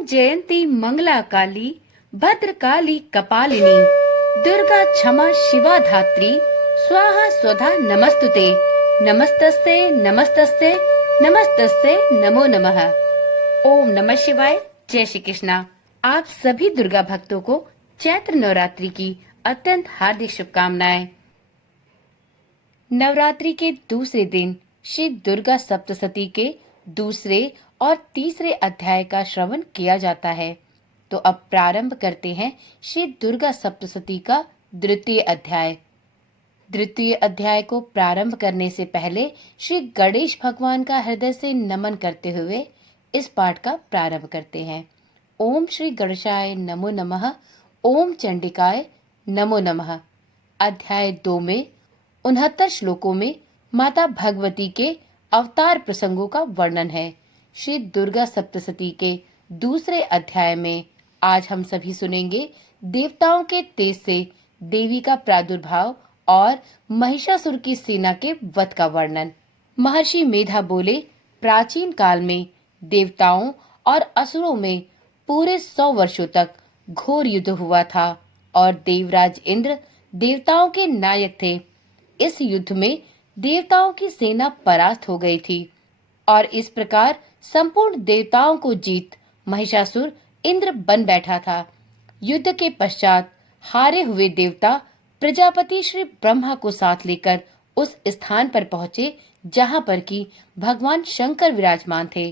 ओम जयंती मंगला काली भद्रकाली कपालिनी दुर्गा क्षमा शिवा धात्री स्वाहा स्वधा नमस्तुते नमस्तस्ते नमस्तस्ते नमस्तस्ते नमो नमः। ओम नमः शिवाय। जय श्री कृष्णा। आप सभी दुर्गा भक्तों को चैत्र नवरात्रि की अत्यंत हार्दिक शुभकामनाएं। नवरात्रि के दूसरे दिन श्री दुर्गा सप्तशती के दूसरे और तीसरे अध्याय का श्रवण किया जाता है। तो अब प्रारंभ करते हैं श्री दुर्गा सप्तशती का द्वितीय अध्याय। द्वितीय अध्याय को प्रारंभ करने से पहले श्री गणेश भगवान का हृदय से नमन करते हुए इस पाठ का प्रारंभ करते हैं। ओम श्री गणेशाय नमो नमः। ओम चंडिकाय नमो नमः। अध्याय 2 में 69 श्लोकों में माता भगवती के अवतार प्रसंगों का वर्णन है। श्री दुर्गा सप्तशती के दूसरे अध्याय में आज हम सभी सुनेंगे देवताओं के तेज से देवी का प्रादुर्भाव और महिषासुर की सेना के वध का वर्णन। महर्षि मेधा बोले, प्राचीन काल में देवताओं और असुरों में पूरे 100 वर्षों तक घोर युद्ध हुआ था और देवराज इंद्र देवताओं के नायक थे। इस युद्ध में देवताओं की सेना परास्त हो गई थी और इस प्रकार संपूर्ण देवताओं को जीत महिषासुर इंद्र बन बैठा था। युद्ध के पश्चात हारे हुए देवता प्रजापति श्री ब्रह्मा को साथ लेकर उस स्थान पर पहुंचे जहां पर कि भगवान शंकर विराजमान थे।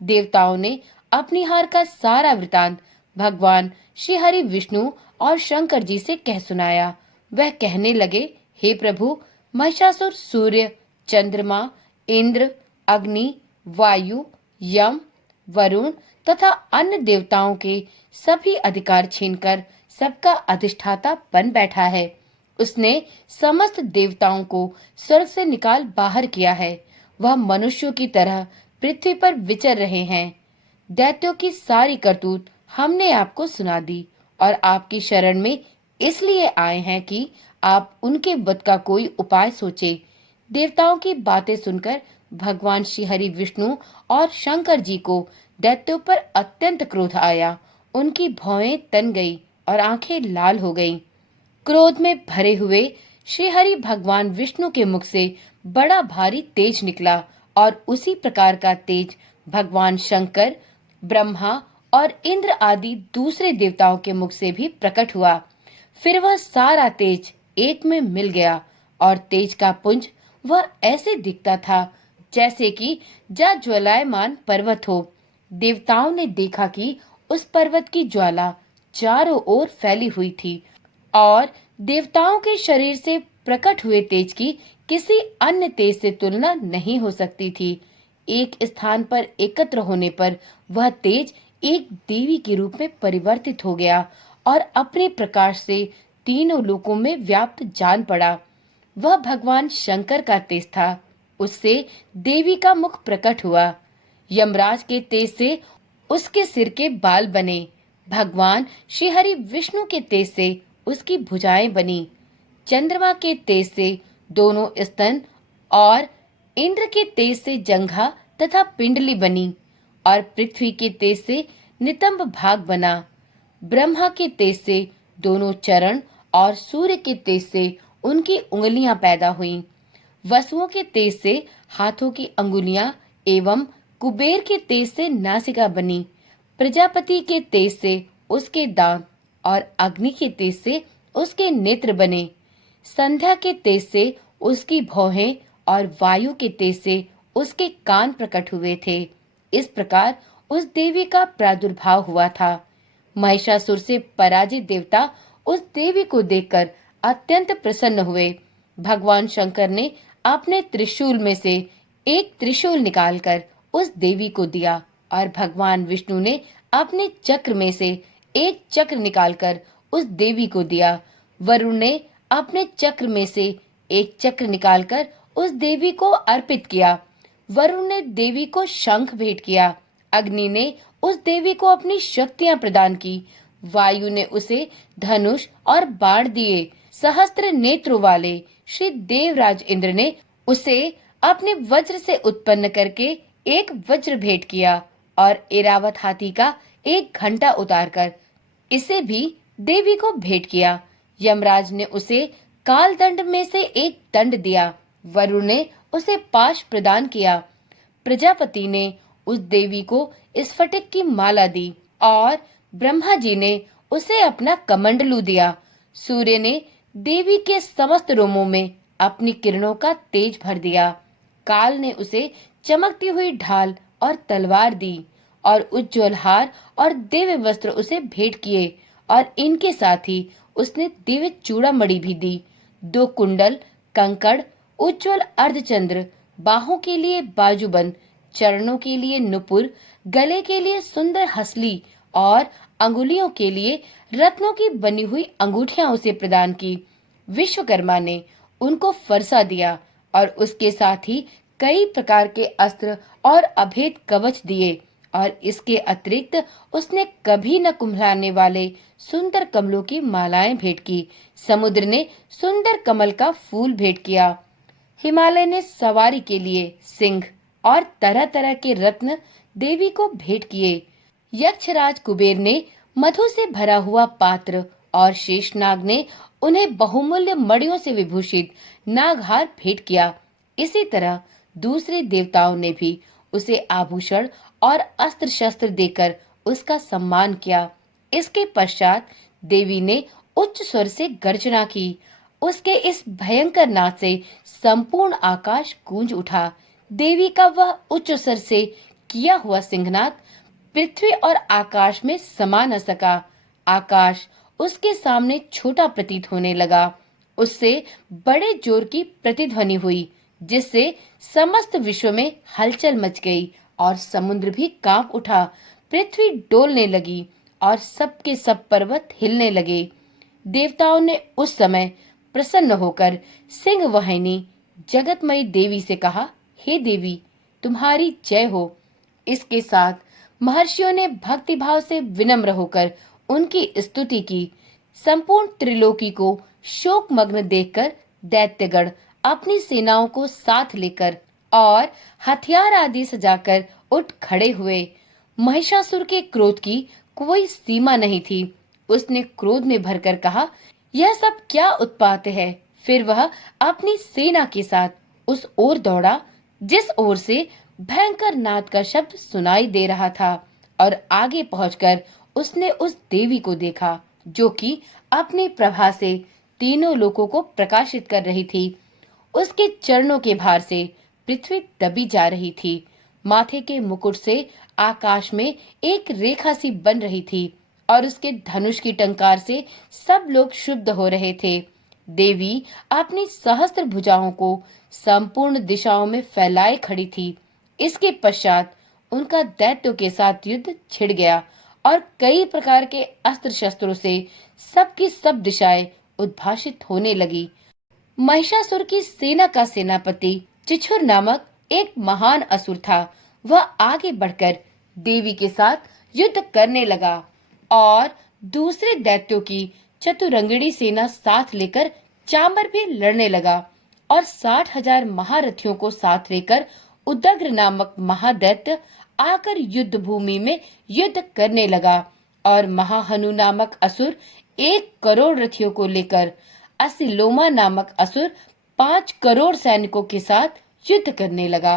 देवताओं ने अपनी हार का सारा वृतांत भगवान श्री हरि विष्णु और शंकर जी से कह सुनाया। वह कहने लगे, हे प्रभु, महिषासुर सूर्य, चंद्रमा, इंद्र, अग्नि, वायु, यम, वरुण तथा अन्य देवताओं के सभी अधिकार छीनकर सबका अधिष्ठाता बन बैठा है। उसने समस्त देवताओं को स्वर्ग से निकाल बाहर किया है। वह मनुष्यों की तरह पृथ्वी पर विचर रहे हैं। दैत्यों की सारी करतूत हमने आपको सुना दी और आपकी शरण में इसलिए आए हैं कि आप उनके वध का कोई उपाय सोचे। देवताओं की बातें सुनकर भगवान श्री हरि विष्णु और शंकर जी को दैत्यों पर अत्यंत क्रोध आया। उनकी भौहें तन गई और आंखें लाल हो गईं। क्रोध में भरे हुए श्री हरि भगवान विष्णु के मुख से बड़ा भारी तेज निकला और उसी प्रकार का तेज भगवान शंकर, ब्रह्मा और इंद्र आदि दूसरे देवताओं के मुख से भी प्रकट हुआ। फिर वह सारा तेज एक में मिल गया और तेज का पुंज वह ऐसे दिखता था जैसे कि ज्वलायमान पर्वत हो। देवताओं ने देखा कि उस पर्वत की ज्वाला चारों ओर फैली हुई थी और देवताओं के शरीर से प्रकट हुए तेज की किसी अन्य तेज से तुलना नहीं हो सकती थी। एक स्थान पर एकत्र होने पर वह तेज एक देवी के रूप में परिवर्तित हो गया और अपने प्रकाश से तीनों लोकों में व्याप्त जान पड़ा। वह भगवान शंकर का तेज था। उससे देवी का मुख प्रकट हुआ। यमराज के तेज से उसके सिर के बाल बने। भगवान श्री हरि विष्णु के तेज से उसकी भुजाएं बनी। चंद्रमा के तेज से दोनों स्तन और इंद्र के तेज से जंघा तथा पिंडली बनी और पृथ्वी के तेज से नितंब भाग बना। ब्रह्मा के तेज से दोनों चरण और सूर्य के तेज से उनकी उंगलियां पैदा हुईं। वसुओं के तेज से हाथों की अंगुलियां एवं कुबेर के तेज से नासिका बनी। प्रजापति के तेज से उसके दांत और अग्नि के तेज से उसके नेत्र बने। संध्या के तेज से उसकी भौहें और वायु के तेज से उसके कान प्रकट हुए थे। इस प्रकार उस देवी का प्रादुर्भाव हुआ था। महिषासुर से पराजित देवता उस देवी को देखकर अत्यंत प्रसन्न हुए। भगवान शंकर ने अपने त्रिशूल में से एक त्रिशूल निकालकर उस देवी को दिया और भगवान विष्णु ने अपने चक्र में से एक चक्र निकालकर उस देवी को दिया। वरुण ने अपने चक्र में से एक चक्र निकालकर उस देवी को अर्पित किया। वरुण ने देवी को शंख भेंट किया। अग्नि ने उस देवी को अपनी शक्तियां प्रदान की। वायु ने उसे धनुष और बाण दिए। सहस्त्र नेत्रों वाले श्री देवराज इंद्र ने उसे अपने वज्र से उत्पन्न करके एक वज्र भेंट किया और एरावत हाथी का एक घंटा उतारकर इसे भी देवी को भेंट किया। यमराज ने उसे काल दंड में से एक दंड दिया। वरुण ने उसे पाश प्रदान किया। प्रजापति ने उस देवी को स्फटिक की माला दी और ब्रह्मा जी ने उसे अपना कमंडलू दिया। सूर्य ने देवी के समस्त रोमों में अपनी किरणों का तेज भर दिया। काल ने उसे चमकती हुई ढाल और तलवार दी और उज्ज्वल हार और दिव्य वस्त्र उसे भेंट किए और इनके साथ ही उसने दिव्य चूड़ामणि भी दी। 2 कुंडल, कंकड़, उज्ज्वल अर्धचंद्र, बाहों के लिए बाजूबंद, चरणों के लिए नुपुर, गले के लिए सुंदर हसली और अंगुलियों के लिए रत्नों की बनी हुई अंगूठियां उसे प्रदान की। विश्वकर्मा ने उनको फरसा दिया और उसके साथ ही कई प्रकार के अस्त्र और अभेद कवच दिए और इसके अतिरिक्त उसने कभी न कुम्हलाने वाले सुंदर कमलों की मालाएं भेंट की। समुद्र ने सुंदर कमल का फूल भेंट किया। हिमालय ने सवारी के लिए सिंह और तरह तरह के रत्न देवी को भेंट किए। यक्षराज कुबेर ने मधु से भरा हुआ पात्र और शेषनाग ने उन्हें बहुमूल्य मणियों से विभूषित नागहार भेंट किया। इसी तरह दूसरे देवताओं ने भी उसे आभूषण और अस्त्र शस्त्र देकर उसका सम्मान किया। इसके पश्चात देवी ने उच्च स्वर से गर्जना की। उसके इस भयंकर नाद से संपूर्ण आकाश गूंज उठा। देवी का वह उच्च स्वर से किया हुआ सिंहनाद पृथ्वी और आकाश में समा न सका। आकाश उसके सामने छोटा प्रतीत होने लगा। उससे बड़े जोर की प्रतिध्वनि हुई, जिससे समस्त विश्व में हलचल मच गई और समुद्र भी कांप उठा। पृथ्वी डोलने लगी और सबके सब पर्वत हिलने लगे। देवताओं ने उस समय प्रसन्न होकर सिंह वाहिनी जगतमयी देवी से कहा, हे देवी, तुम्हारी जय हो। इसके साथ महर्षियों ने भक्तिभाव से विनम्र होकर उनकी स्तुति की। संपूर्ण त्रिलोकी को शोकमग्न देखकर दैत्यगण अपनी सेनाओं को साथ लेकर और हथियार आदि सजाकर उठ खड़े हुए। महिषासुर के क्रोध की कोई सीमा नहीं थी। उसने क्रोध में भरकर कहा, यह सब क्या उत्पात है। फिर वह अपनी सेना के साथ उस ओर दौड़ा जिस ओर से भयंकर नाद का शब्द सुनाई दे रहा था और आगे पहुंचकर उसने उस देवी को देखा जो कि अपनी प्रभा से तीनों लोकों को प्रकाशित कर रही थी। उसके चरणों के भार से पृथ्वी दबी जा रही थी। माथे के मुकुट से आकाश में एक रेखा सी बन रही थी और उसके धनुष की टंकार से सब लोग शुद्ध हो रहे थे। देवी अपनी सहस्त्र भुजाओं को संपूर्ण दिशाओं में फैलाए खड़ी थी। इसके पश्चात उनका दैत्यों के साथ युद्ध छिड़ गया और कई प्रकार के अस्त्र शस्त्रों से सबकी सब दिशाएं उद्भाषित होने लगी। महिषासुर की सेना का सेनापति चिछुर नामक एक महान असुर था। वह आगे बढ़कर देवी के साथ युद्ध करने लगा और दूसरे दैत्यों की चतुरंगिणी सेना साथ लेकर चांबर भी लड़ने लगा और 60,000 महारथियों को साथ लेकर उदग्र नामक महादैत्य आकर युद्ध भूमि में युद्ध करने लगा और महाहनु नामक असुर 1 करोड़ रथियों को लेकर, असिलोमा नामक असुर 5 करोड़ सैनिकों के साथ युद्ध करने लगा।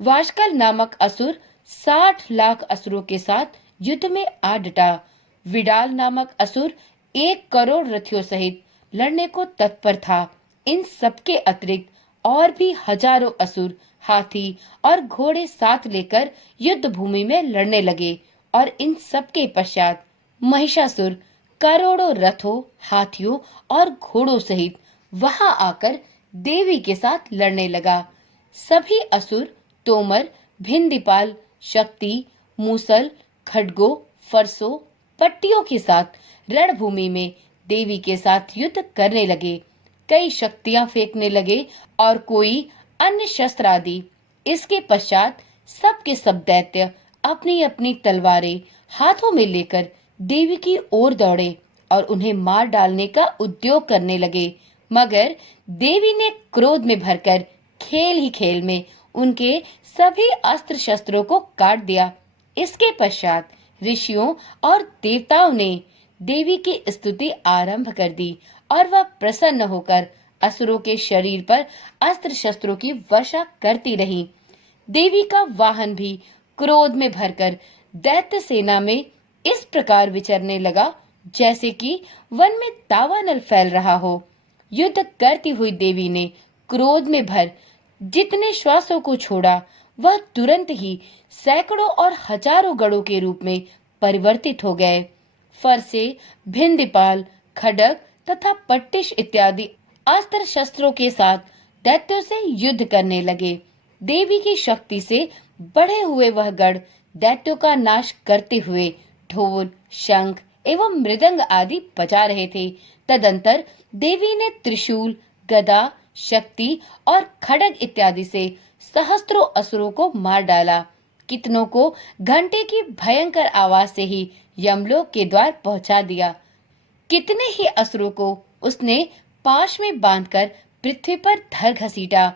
वाशकल नामक असुर 60 लाख असुरों के साथ युद्ध में आ डटा। विडाल नामक असुर 1 करोड़ रथियों सहित लड़ने को तत्पर था। इन सबके अतिरिक्त और भी हजारों असुर हाथी और घोड़े साथ लेकर युद्ध भूमि में लड़ने लगे और इन सबके पश्चात महिषासुर करोड़ों रथों, हाथियों और घोड़ों सहित वहां आकर देवी के साथ लड़ने लगा। सभी असुर तोमर, भिंदीपाल, शक्ति, मूसल, खड्गों, फरसों, पट्टियों के साथ रणभूमि में देवी के साथ युद्ध करने लगे। कई शक्तियां फेंकने लगे और कोई अन्य शस्त्र आदि। इसके पश्चात सब के सब दैत्य अपनी अपनी तलवारें हाथों में लेकर देवी की ओर दौड़े और उन्हें मार डालने का उद्योग करने लगे। मगर देवी ने क्रोध में भरकर खेल ही खेल में उनके सभी अस्त्र शस्त्रों को काट दिया। इसके पश्चात ऋषियों और देवताओं ने देवी की स्तुति आरंभ कर दी और वह प्रसन्न होकर असुरों के शरीर पर अस्त्र शस्त्रों की वर्षा करती रही। देवी का वाहन भी क्रोध में भरकर दैत्य सेना में इस प्रकार विचरने लगा जैसे कि वन में दावानल फैल रहा हो। युद्ध करती हुई देवी ने क्रोध में भर जितने श्वासों को छोड़ा वह तुरंत ही सैकड़ों और हजारों गढ़ों के रूप में परिवर्तित हो गए। फरसे, भिंदीपाल, खड्ग तथा पट्टिश इत्यादि अस्त्र शस्त्रों के साथ दैत्यों से युद्ध करने लगे। देवी की शक्ति से बढ़े हुए वह गढ़ दैत्यों का नाश करते हुए ढोल, शंख एवं मृदंग आदि बजा रहे थे। तदंतर देवी ने त्रिशूल, गदा, शक्ति और खड्ग इत्यादि से सहस्त्रों असुरों को मार डाला। कितनों को घंटे की भयंकर आवाज से ही यमलोक के द्वार पहुंचा दिया। कितने ही असुरों को उसने पाश में बांधकर पृथ्वी पर धर घसीटा।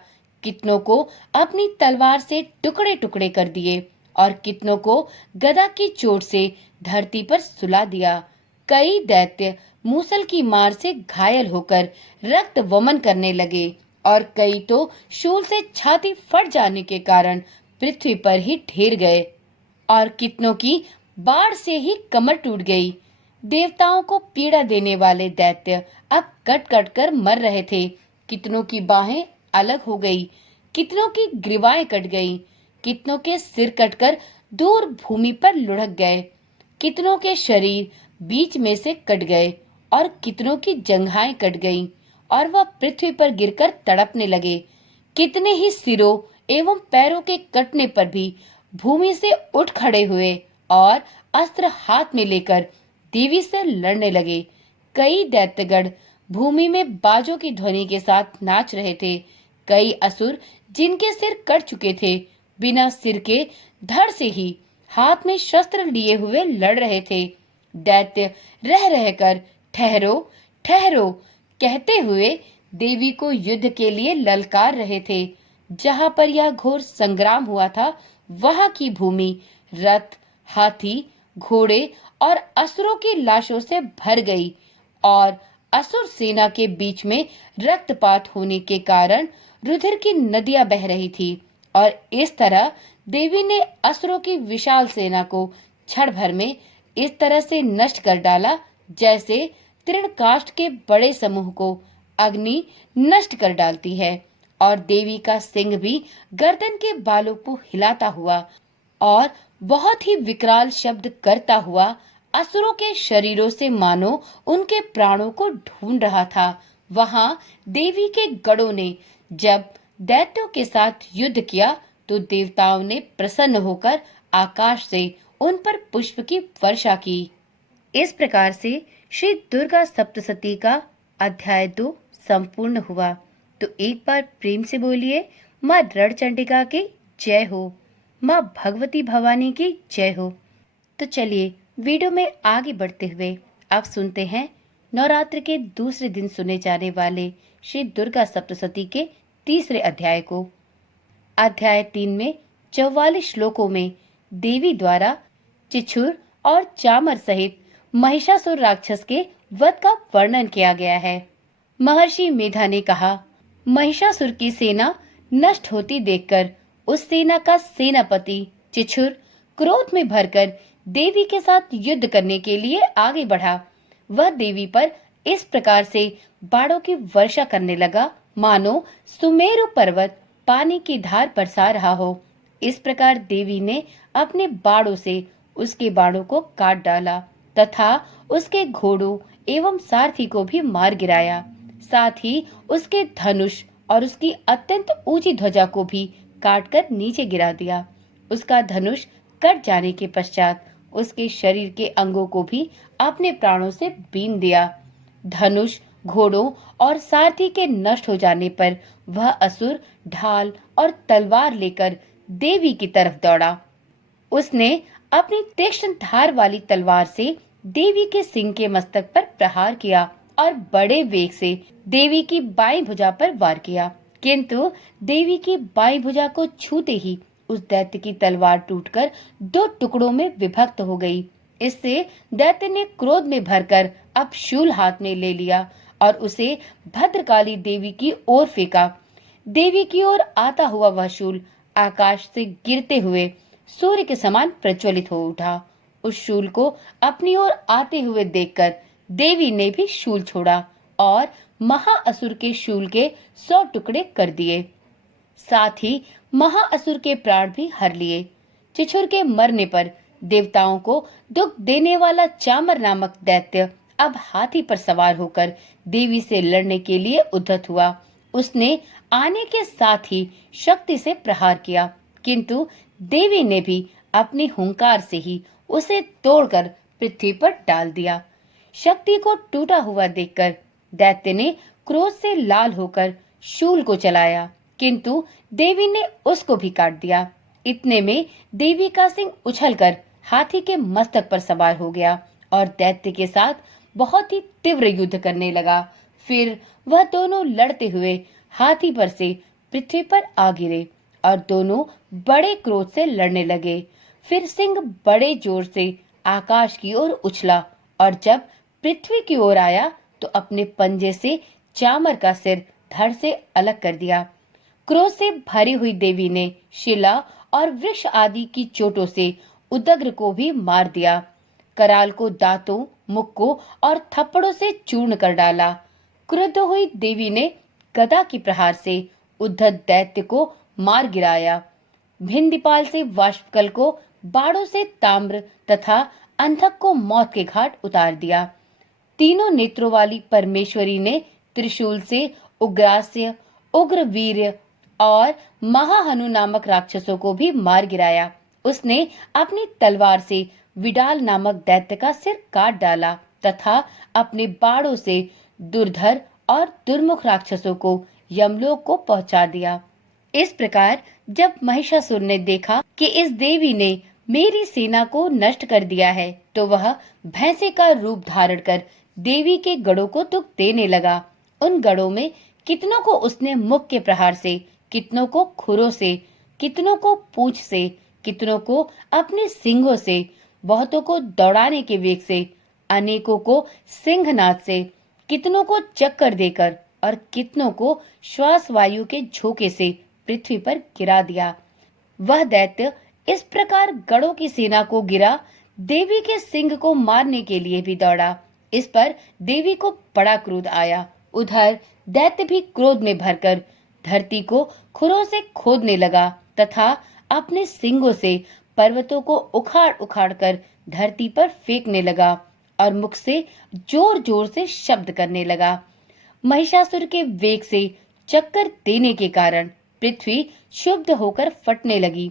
कितनों को अपनी तलवार से टुकड़े टुकड़े कर दिए और कितनों को गदा की चोट से धरती पर सुला दिया। कई दैत्य मूसल की मार से घायल होकर रक्त वमन करने लगे और कई तो शूल से छाती फट जाने के कारण पृथ्वी पर ही ढेर गए और कितनों की बाढ़ से ही कमर टूट गई। देवताओं को पीड़ा देने वाले दैत्य अब कट कट कर मर रहे थे। कितनों की बाहें अलग हो गई, कितनों की ग्रीवाएं कट गई, कितनों के सिर कटकर दूर भूमि पर लुढ़क गए, कितनों के शरीर बीच में से कट गए और कितनों की जंघाएं कट गईं और वह पृथ्वी पर गिरकर तड़पने लगे। कितने ही सिरों एवं पैरों के कटने पर भी भूमि से उठ खड़े हुए और अस्त्र हाथ में लेकर देवी से लड़ने लगे। कई दैत्यगण भूमि में बाजों की ध्वनि के साथ नाच रहे थे। कई असुर जिनके सिर कट चुके थे बिना सिर के धड़ से ही हाथ में शस्त्र लिए हुए लड़ रहे थे। दैत्य रह रहकर ठहरो ठहरो कहते हुए देवी को युद्ध के लिए ललकार रहे थे। जहां पर यह घोर संग्राम हुआ था वहां की भूमि रथ, हाथी, घोड़े और असुरों की लाशों से भर गई और असुर सेना के बीच में रक्तपात होने के कारण रुधिर की नदियां बह रही थी और इस तरह देवी ने असुरों की विशाल सेना को क्षण भर में इस तरह से नष्ट कर डाला जैसे तृणकाष्ठ के बड़े समूह को अग्नि नष्ट कर डालती है। और देवी का सिंह भी गर्दन के बालों को हिलाता हुआ और बहुत ही विकराल शब्द करता हुआ असुरों के शरीरों से मानो उनके प्राणों को ढूंढ रहा था। वहां देवी के गढ़ों ने जब दैत्यों के साथ युद्ध किया तो देवताओं ने प्रसन्न होकर आकाश से उन पर पुष्प की वर्षा की। इस प्रकार से श्री दुर्गा सप्तशती का अध्याय 2 संपूर्ण हुआ। तो एक बार प्रेम से बोलिए, माँ रणचंडिका की जय हो, माँ भगवती भवानी की जय हो। तो चलिए वीडियो में आगे बढ़ते हुए अब सुनते हैं नवरात्र के दूसरे दिन सुने जाने वाले श्री दुर्गा सप्तशती के तीसरे अध्याय को। अध्याय 3 में 44 श्लोकों में देवी द्वारा चिछुर और चामर सहित महिषासुर राक्षस के वध का वर्णन किया गया है। महर्षि मेधा ने कहा, महिषासुर की सेना नष्ट होती देखकर उस सेना का सेनापति चिछुर क्रोध में भरकर देवी के साथ युद्ध करने के लिए आगे बढ़ा। वह देवी पर इस प्रकार से बाणों की वर्षा करने लगा मानो सुमेरु पर्वत पानी की धार बरसा रहा हो। इस प्रकार देवी ने अपने बाणों से उसके बाणों को काट डाला तथा उसके घोड़ों एवं सारथी को भी मार गिराया। साथ ही उसके धनुष और उसकी अत्यंत ऊंची ध्वजा को भी काटकर नीचे गिरा दिया। उसका धनुष कट जाने के पश्चात उसके शरीर के अंगों को भी अपने प्राणों से बीन दिया। धनुष, घोड़ों और सारथी के नष्ट हो जाने पर वह असुर ढाल और तलवार लेकर देवी की तरफ दौड़ा। उसने अपनी तीक्ष्ण धार वाली तलवार से देवी के सिंह के मस्तक पर प्रहार किया और बड़े वेग से देवी की बाईं भुजा पर वार किया, किंतु देवी की बाईं भुजा को छूते ही उस दैत्य की तलवार टूटकर 2 टुकड़ों में विभक्त हो गई। इससे दैत्य ने क्रोध में भरकर अब शूल हाथ में ले लिया और उसे भद्रकाली देवी की ओर फेंका। देवी की ओर आता हुआ वह शूल आकाश से गिरते हुए सूर्य के समान प्रज्वलित हो उठा। उस शूल को अपनी ओर आते हुए देखकर देवी ने भी शूल छोड़ा और महाअसुर के शूल के 100 टुकड़े कर दिए। साथ ही महाअसुर के प्राण भी हर लिए। चिछुर के मरने पर देवताओं को दुख देने वाला चामर नामक दैत्य अब हाथी पर सवार होकर देवी से लड़ने के लिए उद्यत हुआ। उसने आने के साथ ही शक्ति से प्रहार किया, किंतु देवी ने भी अपनी हुंकार से ही उसे तोड़कर पृथ्वी पर डाल दिया। शक्ति को टूटा हुआ देखकर दैत्य ने क्रोध से लाल होकर शूल को चलाया, किंतु देवी ने उसको भी काट दिया। इतने में देवी का सिंह उछलकर हाथी के मस्तक पर सवार हो गया और दैत्य के साथ बहुत ही तीव्र युद्ध करने लगा। फिर वह दोनों लड़ते हुए हाथी पर से पृथ्वी पर आ गिरे और दोनों बड़े क्रोध से लड़ने लगे। फिर सिंह बड़े जोर से आकाश की ओर उछला और जब पृथ्वी की ओर आया तो अपने पंजे से चामर का सिर धड़ से अलग कर दिया। क्रोध से भरी हुई देवी ने शिला और वृक्ष आदि की चोटों से उदग्र को भी मार दिया। कराल को दांतों, मुक्कों और थप्पड़ों से चूर्ण कर डाला। क्रुद्ध हुई देवी ने गदा की प्रहार से उद्धत दैत्य को मार गिराया। भिंदीपाल से वाष्पकल को बाड़ों से ताम्र तथा अंधक को मौत के घाट उतार दिया। तीनों नेत्रों वाली परमेश्वरी ने त्रिशूल से उग्रास्य, उग्रवीर्य और महाहनु नामक राक्षसों को भी मार गिराया। उसने अपनी तलवार से विडाल नामक दैत्य का सिर काट डाला तथा अपने बाड़ों से दुर्धर और दुर्मुख राक्षसों को यमलोक को पहुंचा दिया। इस प्रकार जब महिषासुर ने देखा कि इस देवी ने मेरी सेना को नष्ट कर दिया है, तो वह भैंसे का रूप धारण कर देवी के गढ़ों को दुख देने लगा। उन गढ़ों में कितनों को उसने मुख के प्रहार से, कितनों को खुरों से, कितनों को पूंछ से, कितनों को अपने सिंगों से, बहुतों को दौड़ाने के वेग से, अनेकों को सिंहनाद से, कितनों को चक्कर देकर और कितनों को श्वास वायु के झोंके से पृथ्वी पर गिरा दिया। वह दैत्य इस प्रकार गढ़ों की सेना को गिरा, देवी के सिंह को मारने के लिए भी दौड़ा। इस पर देवी को बड़ा क्रोध आया। उधर दैत्य भी क्रोध में भरकर धरती को खुरों से खोदने लगा तथा अपने सिंगों से पर्वतों को उखाड़ उखाड़ कर धरती पर फेंकने लगा और मुख से जोर जोर से शब्द करने लगा। महिषासुर के वेग से चक्कर देने के कारण पृथ्वी क्षुब्ध होकर फटने लगी।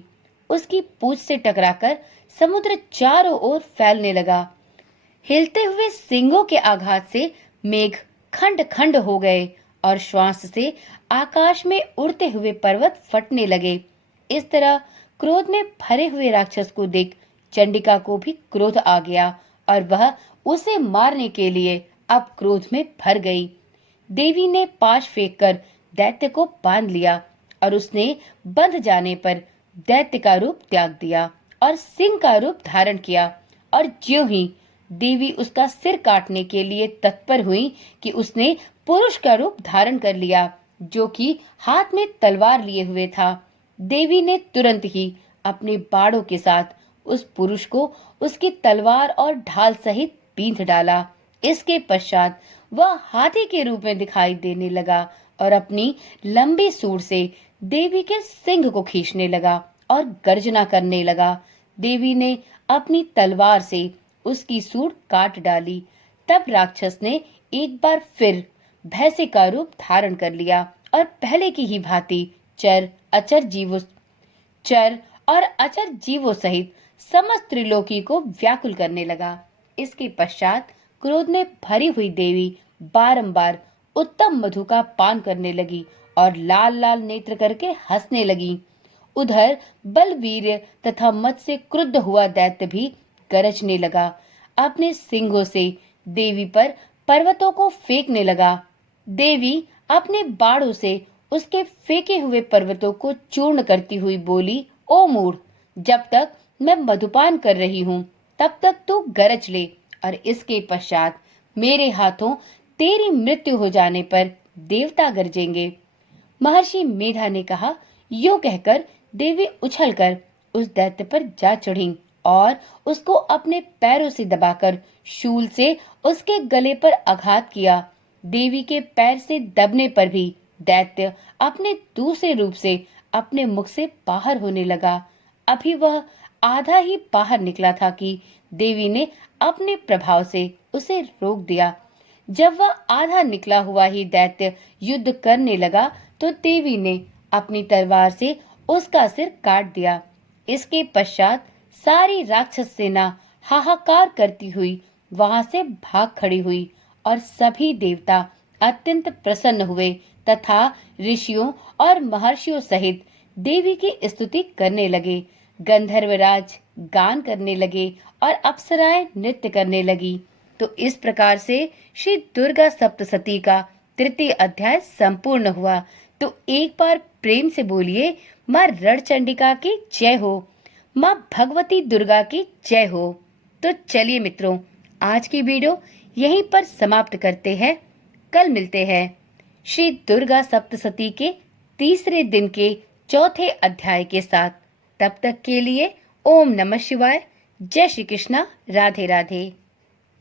उसकी पूंछ से टकराकर समुद्र चारों ओर फैलने लगा। हिलते हुए सिंगों के आघात से मेघ खंड खंड हो गए और श्वास से आकाश में उड़ते हुए पर्वत फटने लगे। इस तरह क्रोध में भरे हुए राक्षस को देख चंडिका को भी क्रोध आ गया और वह उसे मारने के लिए अब क्रोध में भर गई। देवी ने पाश फेंककर दैत्य को बांध लिया और उसने बंध जाने पर दैत्य का रूप त्याग दिया और सिंह का रूप धारण किया। और ज्यों ही देवी उसका सिर काटने के लिए तत्पर हुई कि उसने पुरुष का रूप धारण कर लिया, जो कि हाथ में तलवार लिए हुए था। देवी ने तुरंत ही अपने बाड़ों के साथ उस पुरुष को उसकी तलवार और ढाल सहित बींध डाला। इसके पश्चात वह हाथी के रूप में दिखाई देने लगा और अपनी लंबी सूंड से देवी के सिंह को खींचने लगा और गर्जना करने लगा। देवी ने अपनी तलवार से उसकी सूंड काट डाली। तब राक्षस ने एक बार फिर भैंसे का रूप धारण कर लिया और पहले की ही भांति चर और अचर जीवों सहित समस्त त्रिलोकी को व्याकुल करने लगा। इसके पश्चात क्रोध में भरी हुई देवी बारंबार उत्तम मधु का पान करने लगी और लाल लाल नेत्र करके हंसने लगी। उधर बलवीर्य तथा मद से क्रुद्ध हुआ दैत्य भी गरजने लगा। अपने सिंगों से देवी पर पर्वतों को फेंकने लगा। देवी अपने बाड़ों से उसके फेंके हुए पर्वतों को चूर्ण करती हुई बोली ओ मूढ़, जब तक मैं मधुपान कर रही हूँ तब तक तू गरज ले, और इसके पश्चात मेरे हाथों तेरी मृत्यु हो जाने पर देवता गरजेंगे। महर्षि मेधा ने कहा। यूं कहकर देवी उछलकर उस दैत्य पर जा चढ़ी और उसको अपने पैरों से दबाकर शूल से उसके गले पर आघात किया। देवी के पैर से दबने पर भी दैत्य अपने दूसरे रूप से अपने मुख से बाहर होने लगा। अभी वह आधा ही बाहर निकला था कि देवी ने अपने प्रभाव से उसे रोक दिया। जब वह आधा निकला हुआ ही दैत्य युद्ध करने लगा तो देवी ने अपनी तलवार से उसका सिर काट दिया। इसके पश्चात सारी राक्षस सेना हाहाकार करती हुई वहां से भाग खड़ी हुई और सभी देवता अत्यंत प्रसन्न हुए तथा ऋषियों और महर्षियों सहित देवी की स्तुति करने लगे। गंधर्वराज गान करने लगे और अप्सराएं नृत्य करने लगी। तो इस प्रकार से श्री दुर्गा सप्तशती का तृतीय अध्याय संपूर्ण हुआ। तो एक बार प्रेम से बोलिए, माँ रणचंडिका की जय हो, माँ भगवती दुर्गा की जय हो। तो चलिए मित्रों, आज की वीडियो यहीं पर समाप्त करते हैं। कल मिलते हैं श्री दुर्गा सप्तशती के तीसरे दिन के चौथे अध्याय के साथ। तब तक के लिए ओम नमः शिवाय, जय श्री कृष्णा, राधे राधे।